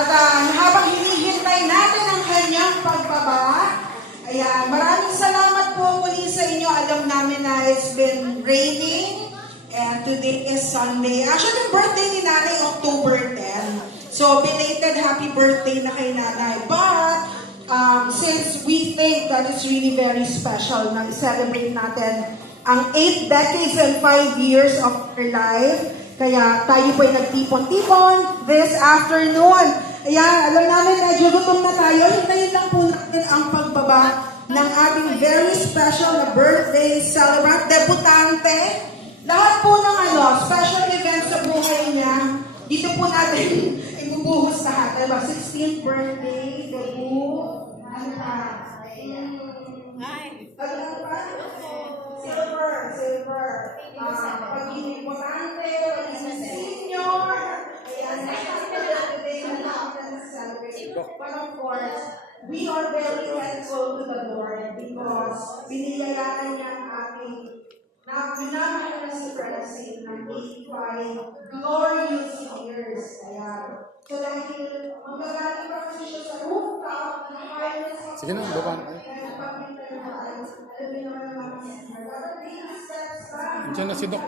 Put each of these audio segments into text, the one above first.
At habang hinihintay natin ang kanyang pagbaba, ayan, maraming salamat po muli sa inyo. Alam namin na it's been raining and today is Sunday. Actually, yung birthday ni Nanay, October 10. So, belated happy birthday na kay Nanay. But, since we think that it's really very special na i-celebrate natin ang 8 decades and 5 years of her life, kaya tayo po ay nagtipon-tipon this afternoon. Ayan, alam namin medyo gutom na tayo. Hintayin lang po natin ang pagbaba ng ating very special na birthday celebrant, debutante. Lahat po ng special events sa buhay niya, dito po natin ibubuhos lahat. Diba? 16th birthday, debut, ano pa? Ano pa? Silver. Pagiging importante, pagiging senior. Ayan, but of course, we are very thankful to the Lord because biniyayaan niya ang ating minamahal na si Francine ng 85 glorious years. Ayan. So dahil magagaling pa kasi siya sa rooftop, sige na, baba na kayo. Diyan na si Doc.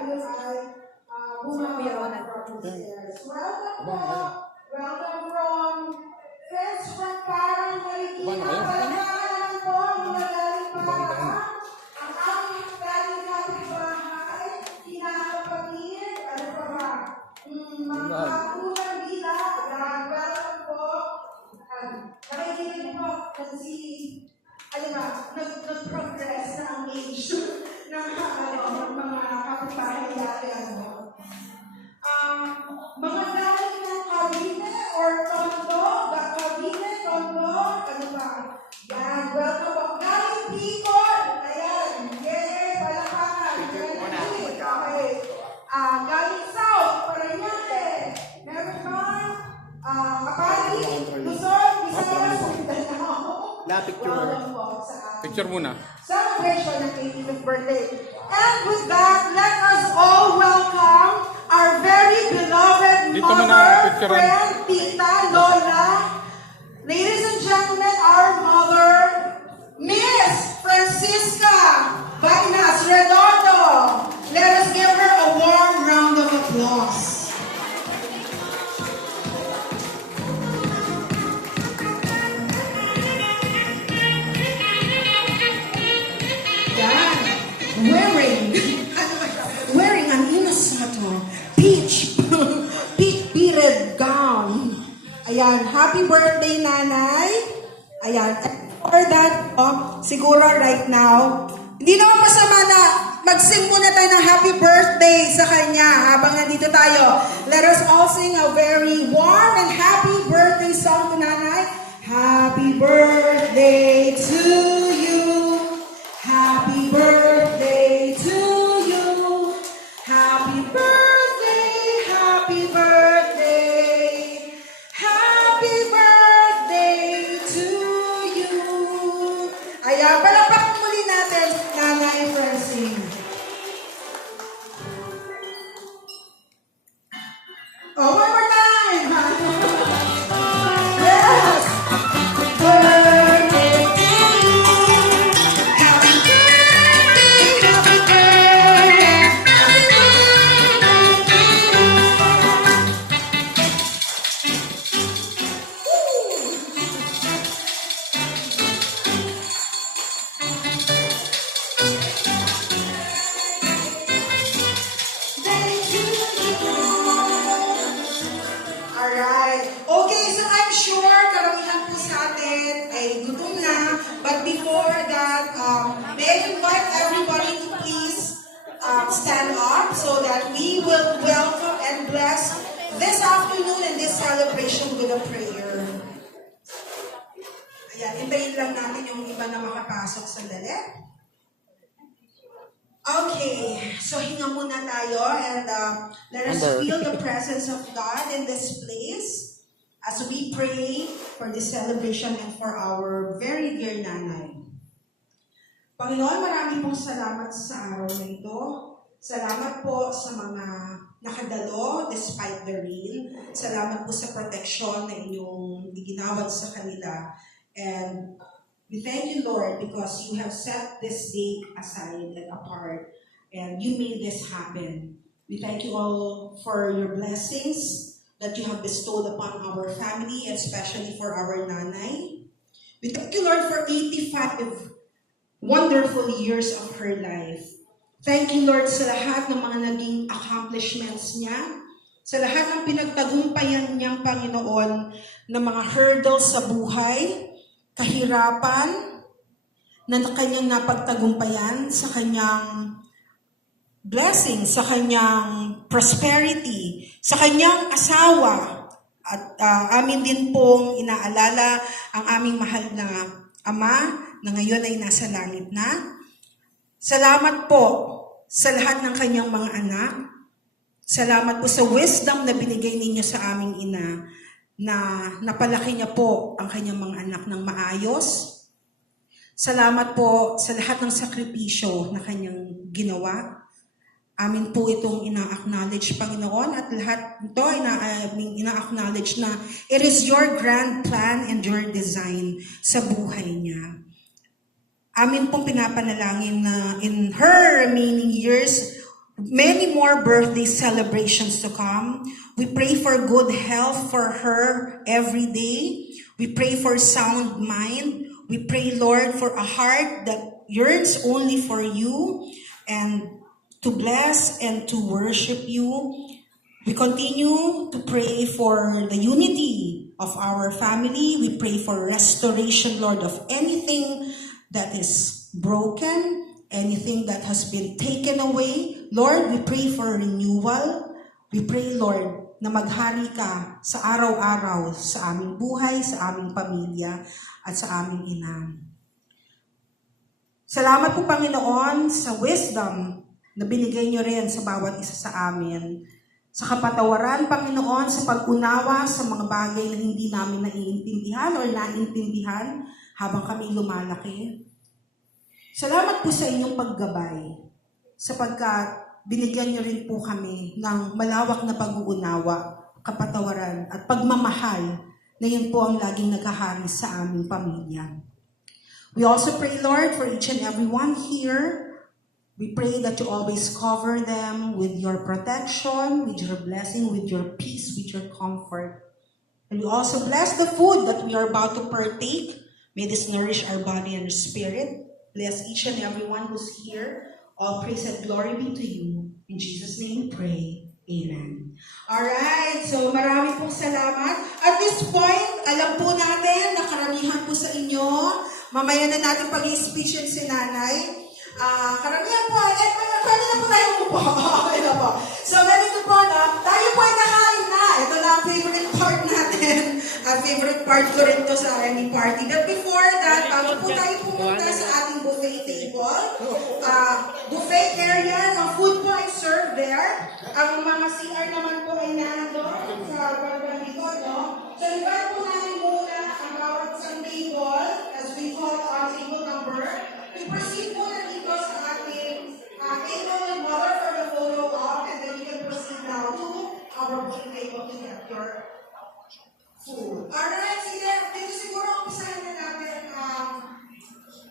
Welcome from friends from parang Marikina. Po, magaling pa. Ang aming galing kapitbahay, kinakapatid, ano pa ba? Mga unang bila, welcome po. Nakikinig po kasi, nag-progress na ang age ng mga kapitbahay natin. Mga galing ng Cavite or Tondo, ano ba? Yan, welcome po. Galing Bicol, ayan, yay, palakpakan. Okay. Galing South, Parañaque, meron ba? Kapali, Luzon, Visayas, Mindanao. Picture muna. Celebration ng 85th birthday. And with that, let us all welcome our very beloved mother, friend, tita, lola. Ladies and gentlemen, our mother, Miss Francisca Vainas Redondo. Let us give her a warm round of applause. Wearing an Inosato peach beaded gown. Ayan, happy birthday, Nanay. Ayan, for that, siguro right now, hindi naman masama na mag-sing muna tayo ng happy birthday sa kanya habang nandito tayo. Let us all sing a very warm and happy birthday song to Nanay. Happy birthday to you. Happy birthday to you. Happy birthday, happy birthday. Happy birthday to you. Ayan, palakpakan muli natin, Nanay Francine. Oh, one more time. Yes. Birthday to you. Happy birthday, happy birthday, happy Alright. Okay, so I'm sure karamihan po sa atin ay gutom na. But before that, may I invite everybody to please stand up so that we will welcome and bless this afternoon and this celebration with a prayer. Ayan, hintayin lang natin yung iba na makapasok sandali. Okay, so hinga muna tayo and let us feel the presence of God in this place as we pray for this celebration and for our very dear Nanay. Panginoon, marami pong salamat sa araw na ito. Salamat po sa mga nakadalo despite the rain. Salamat po sa protection na inyong iginawad sa kanila. And we thank you, Lord, because you have set this day aside and apart, and you made this happen. We thank you all for your blessings that you have bestowed upon our family, especially for our nanay. We thank you, Lord, for 85 wonderful years of her life. Thank you, Lord, sa lahat ng mga naging accomplishments niya, sa lahat ng pinagtagumpayan niyang Panginoon ng mga hurdles sa buhay, kahirapan na kanyang napagtagumpayan, sa kanyang blessing, sa kanyang prosperity, sa kanyang asawa. At amin din pong inaalala ang aming mahal na Ama na ngayon ay nasa langit na. Salamat po sa lahat ng kanyang mga anak. Salamat po sa wisdom na binigay ninyo sa aming ina na napalaki niya po ang kanyang mga anak ng maayos. Salamat po sa lahat ng sakripisyo na kanyang ginawa. Amin po itong ina-acknowledge, Panginoon, at lahat ito ay ina-acknowledge na it is your grand plan and your design sa buhay niya. Amin pong pinapanalangin na in her remaining years, many more birthday celebrations to come. We pray for good health for her every day. We pray for sound mind. We pray, Lord, for a heart that yearns only for you and to bless and to worship you. We continue to pray for the unity of our family. We pray for restoration, Lord, of anything that is broken, anything that has been taken away. Lord, we pray for renewal. We pray, Lord, na maghari ka sa araw-araw sa aming buhay, sa aming pamilya, at sa aming ina. Salamat po, Panginoon, sa wisdom na binigay niyo rin sa bawat isa sa amin. Sa kapatawaran, Panginoon, sa pag-unawa sa mga bagay na hindi namin naiintindihan o naintindihan habang kami lumalaki. Salamat po sa inyong paggabay, sapagkat binigyan niyo rin po kami ng malawak na pag-uunawa, kapatawaran at pagmamahal na yun po ang laging naghahari sa aming pamilya. We also pray, Lord, for each and every one here. We pray that you always cover them with your protection, with your blessing, with your peace, with your comfort. And we also bless the food that we are about to partake. May this nourish our body and spirit. Bless each and every one who's here. All praise and glory be to you. In Jesus' name we pray. Amen. Alright, so marami pong salamat. At this point, alam po natin na karamihan po sa inyo, mamaya na natin pag-i-speech yun si nanay. Karamihan po, pwede na po tayo umupo. Okay na po. So, ganito po na, tayo po ay nakain na. Ito na ang favorite part natin. Ang favorite part ko rin to sa any party. But before that, bago po tayo pumunta sa ating buffet table, buffet area, ang food po ay served there. Ang mga CR naman po ay nandun sa barban dito, no? So, invite po natin muna ang bawat isang table, as we call our table number. We proceed po na dito sa ating table and mother for the photo op, and then you can proceed now to our buffet table to get your food. Alright, sige, dito siguro umpisahan na natin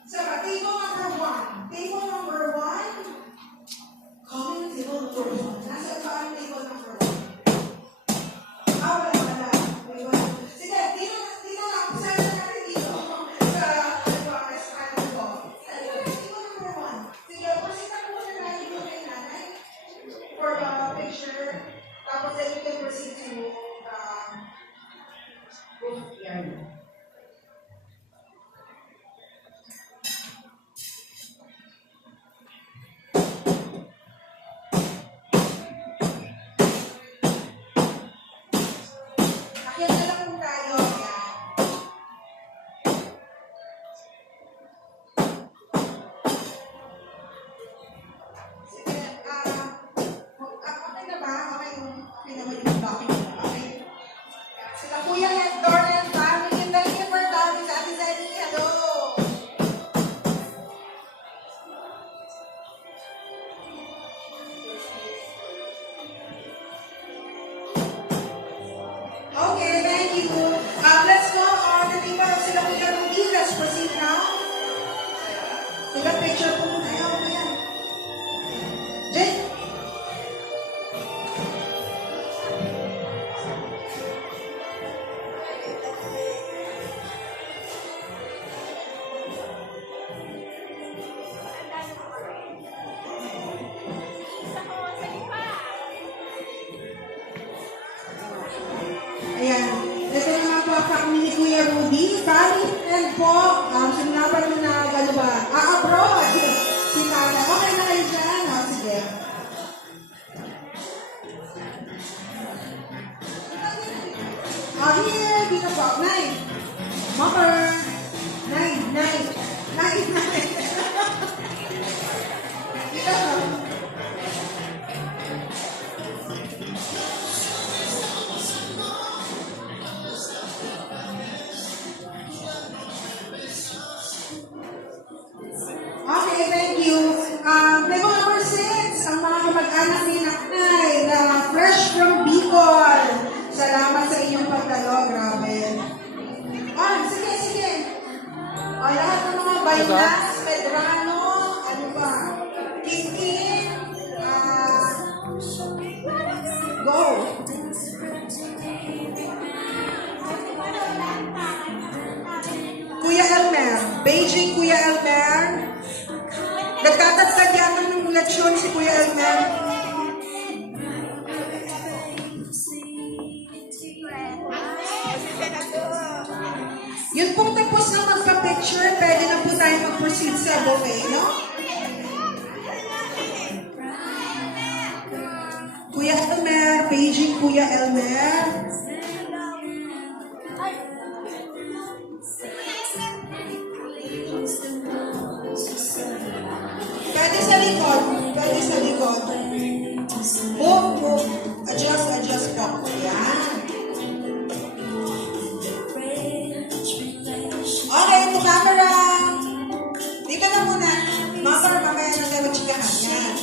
sa table number 1. Table number 1. Comment table number 1. Nasa ba ang table number 1? Wala. Sige, dito na, umpisahan na natin dito. Sa restaurant ko. Table number 1. Sige, proceed na po na natin yung kay nanay for the picture. Tapos then you can proceed to area. Akyat na lang po tayo. Sige, okay na ba? Okay naman yung blocking na. Okay? Sila Kuya Hector and family, thank you for coming sa ating Zeni. Hello! Kuya, picture po muna. Ayaw, kuya. Jen. Ayan. Ito naman po ang kami ni Kuya Rudy. Bali, and po, sinapan mo na, ano ba, abroad. Si Tata. Okay na kayo dyan? O, sige. Here, dito po. Nine. Mother. Nine. Dito po. Okay, thank you. Lego number 6, ang mga kamag-anak ni Naknay na fresh from Bicol. Salamat sa inyong pagdalo, grabe. Sige. Lahat ng mga Baynas, Medrano, ano ba, King, go. Kuya Elmer, Beijing Kuya Elmer. Nagtatagtag yata ng leksyon si Kuya Elmer. Yun pong tapos na magpa-picture, pwede na po tayo mag-proceed sa buffet, no? Kuya Elmer, Beijing Kuya Elmer. Pwede sa likod. Move. Adjust po. Yan. Okay, to camera. Dito na muna. Mamaya na tayo chikahan. Yan.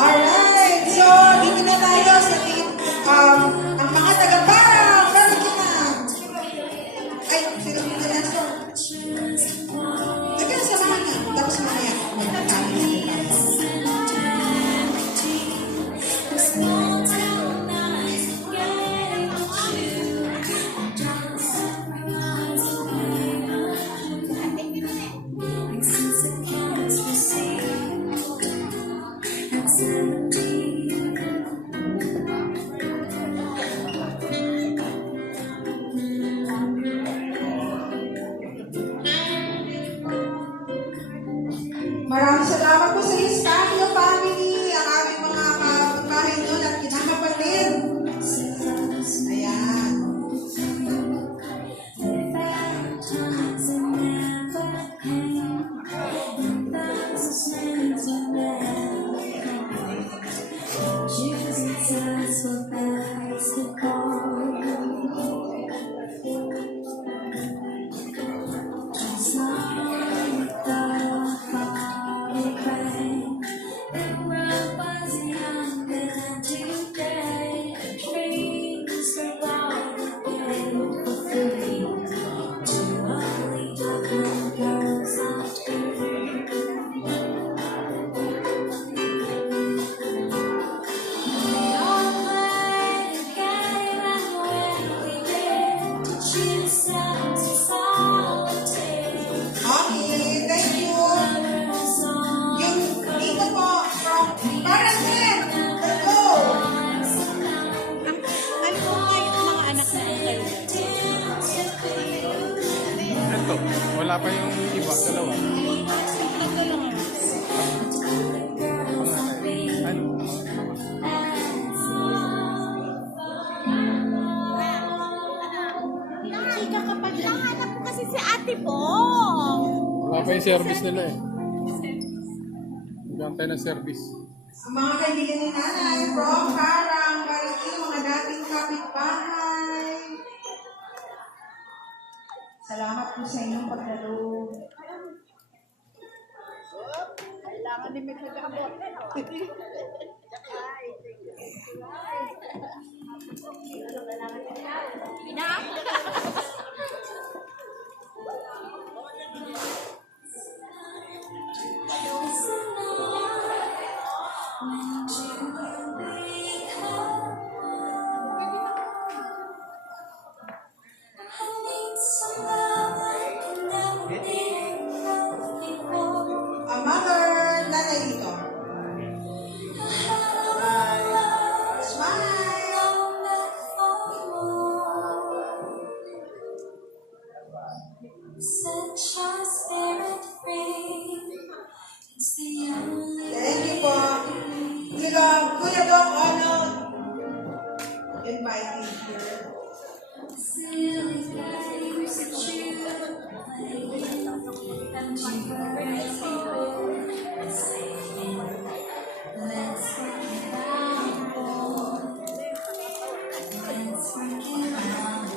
Alright, so dito na tayo sa ang mga taga-parang. Meron ka na. Ay, sino mo na answer? Lagyan sa mga na. Tapos mamaya. Magkakalit na tayo. Maraming salamat po sa Iskandro family, ang aming mga kapitbahay doon at kinakapatid. Ayan. Okay, thank you. Yung dito po, from Parasin, let's go. Ano po kayo mga anak na kayo? Ito, wala pa yung iba, dalawa. Tatlo lang ako. Ano? Chika kapag hanap ko kasi si ate po. Wala pa yung service nila eh. Magantay ng service. Ang mga kaibigan ni Nanay from Parang, Marikina, mga dating kapitbahay. Salamat po sa inyong pagdalo. Mother, nanay dito. Smile. Set your spirit free. It's the only Thank you po. Kuya Doc Arnold. Inviting here. silly games that you play. And you let's work it out, boy. Let's work it out,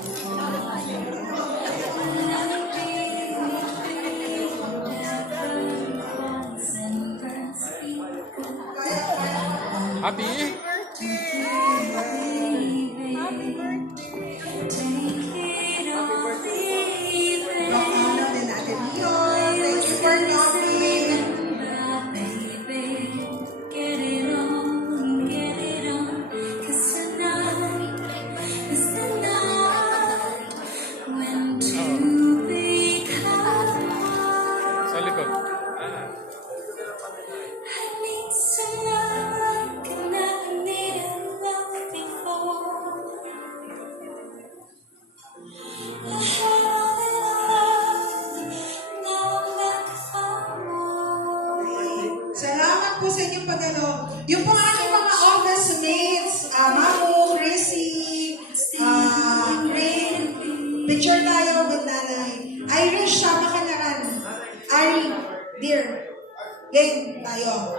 Happy? Doc Arnold and Ate Leon. Thank you for knocking. Get it on, 'cause tonight is the night when two become one. Sa likod. I need some love like I never needed love before. I had all that love, now I'm back for more. Salamat po sa inyong pag-ano. Yung pong aking mga office mates, Mamu, Chrissy, Rain, picture tayo with nanay. Irish, sama ka na ran. Ari, dear. Game tayo.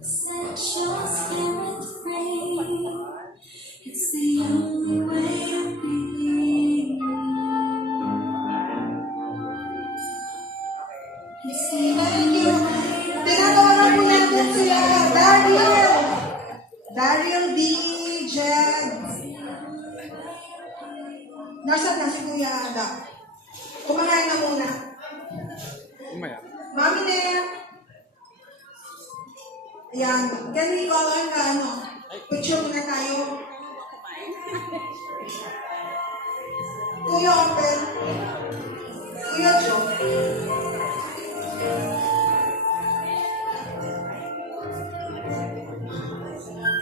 Set your spirit free. It's the only way to be. It's the Thank you. Tinatawagan po natin sila. Daryl D. Jed. Nasaan na si Kuya Ada? Kumakain na muna. Umaya. Mami Nea. Ayan. Can we call on ka, ano? Picture muna tayo. Kuya Open. Kuya Joe.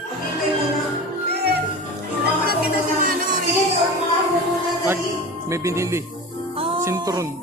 Okay, kayo muna. Sige, muna. Sige, muna. May binili. Sinturon.